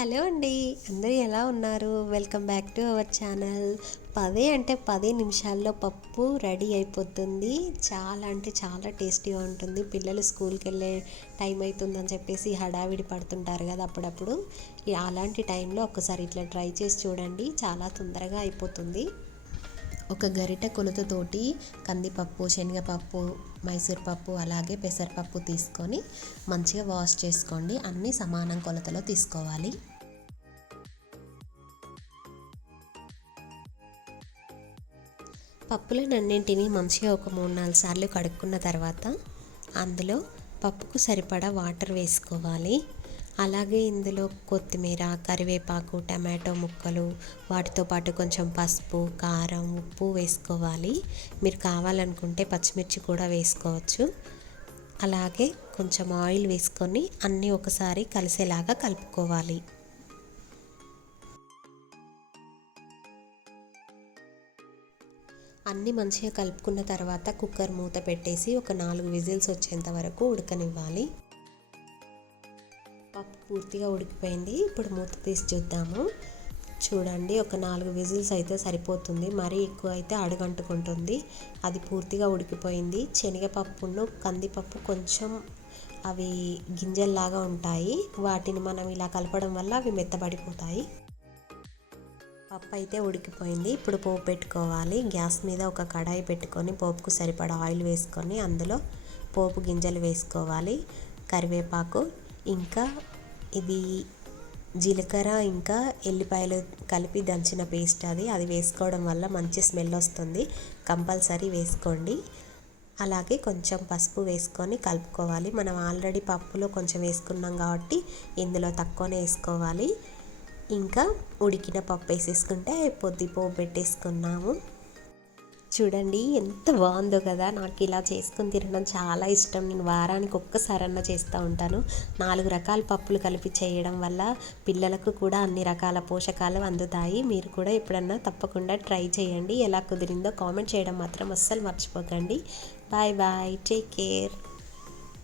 Hello అండి అందరూ ఎలా ఉన్నారు? Welcome back to our channel. పదే అంటే పది నిమిషాల్లో పప్పు రెడీ అయిపోతుంది. చాలా అంటే చాలా టేస్టీగా ఉంటుంది. పిల్లలు స్కూల్కి వెళ్ళే టైం అవుతుందని చెప్పేసి హడావిడి పడుతుంటారు కదా అప్పుడప్పుడు. అలాంటి టైంలో ఒకసారి ఇట్లా ట్రై చేసి చూడండి. చాలా తొందరగా అయిపోతుంది. ఒక గరిట కొలతతోటి కందిపప్పు శనగపప్పు మైసూర్ పప్పు అలాగే పెసరపప్పు తీసుకొని మంచిగా వాష్ చేసుకోండి. అన్నీ సమానం కొలతలో తీసుకోవాలి. పప్పులనన్నింటినీ మంచిగా ఒక మూడు నాలుగు సార్లు కడుక్కున్న తర్వాత అందులో పప్పుకు సరిపడా వాటర్ వేసుకోవాలి. అలాగే ఇందులో కొత్తిమీర కరివేపాకు టమాటో ముక్కలు వాటితో పాటు కొంచెం పసుపు కారం ఉప్పు వేసుకోవాలి. మీరు కావాలనుకుంటే పచ్చిమిర్చి కూడా వేసుకోవచ్చు. అలాగే కొంచెం ఆయిల్ వేసుకొని అన్నీ ఒకసారి కలిసేలాగా కలుపుకోవాలి. అన్నీ మంచిగా కలుపుకున్న తర్వాత కుక్కర్ మూత పెట్టేసి ఒక నాలుగు విజిల్స్ వచ్చేంత వరకు ఉడకనివ్వాలి. పప్పు పూర్తిగా ఉడికిపోయింది. ఇప్పుడు మూత తీసి చూద్దాము. చూడండి ఒక నాలుగు విజిల్స్ అయితే సరిపోతుంది. మరీ ఎక్కువ అయితే అడుగంటుకుంటుంది. అది పూర్తిగా ఉడికిపోయింది. శనగపప్పును కందిపప్పు కొంచెం అవి గింజల్లాగా ఉంటాయి. వాటిని మనం ఇలా కలపడం వల్ల అవి మెత్తబడిపోతాయి. పప్పు అయితే ఉడికిపోయింది. ఇప్పుడు పోపు పెట్టుకోవాలి. గ్యాస్ మీద ఒక కడాయి పెట్టుకొని పోపుకు సరిపడా ఆయిల్ వేసుకొని అందులో పోపు గింజలు వేసుకోవాలి. కరివేపాకు ఇంకా ఇది జీలకర్ర ఇంకా ఎల్లిపాయలు కలిపి దంచిన పేస్ట్ అది. అది వేసుకోవడం వల్ల మంచి స్మెల్ వస్తుంది. కంపల్సరీ వేసుకోండి. అలాగే కొంచెం పసుపు వేసుకొని కలుపుకోవాలి. మనం ఆల్రెడీ పప్పులో కొంచెం వేసుకున్నాం కాబట్టి ఇందులో తక్కువనే వేసుకోవాలి. ఇంకా ఉడికిన పప్పు వేసేసుకుంటే పొద్దు పెట్టేసుకున్నాము. చూడండి ఎంత బాగుందో కదా. నాకు ఇలా చేసుకొని తినడం చాలా ఇష్టం. నేను వారానికి ఒక్కసారన్నా చేస్తూ ఉంటాను. నాలుగు రకాల పప్పులు కలిపి చేయడం వల్ల పిల్లలకు కూడా అన్ని రకాల పోషకాలు అందుతాయి. మీరు కూడా ఎప్పుడన్నా తప్పకుండా ట్రై చేయండి. ఎలా కుదిరిందో కామెంట్ చేయడం మాత్రం అస్సలు మర్చిపోకండి. Bye bye. Take care.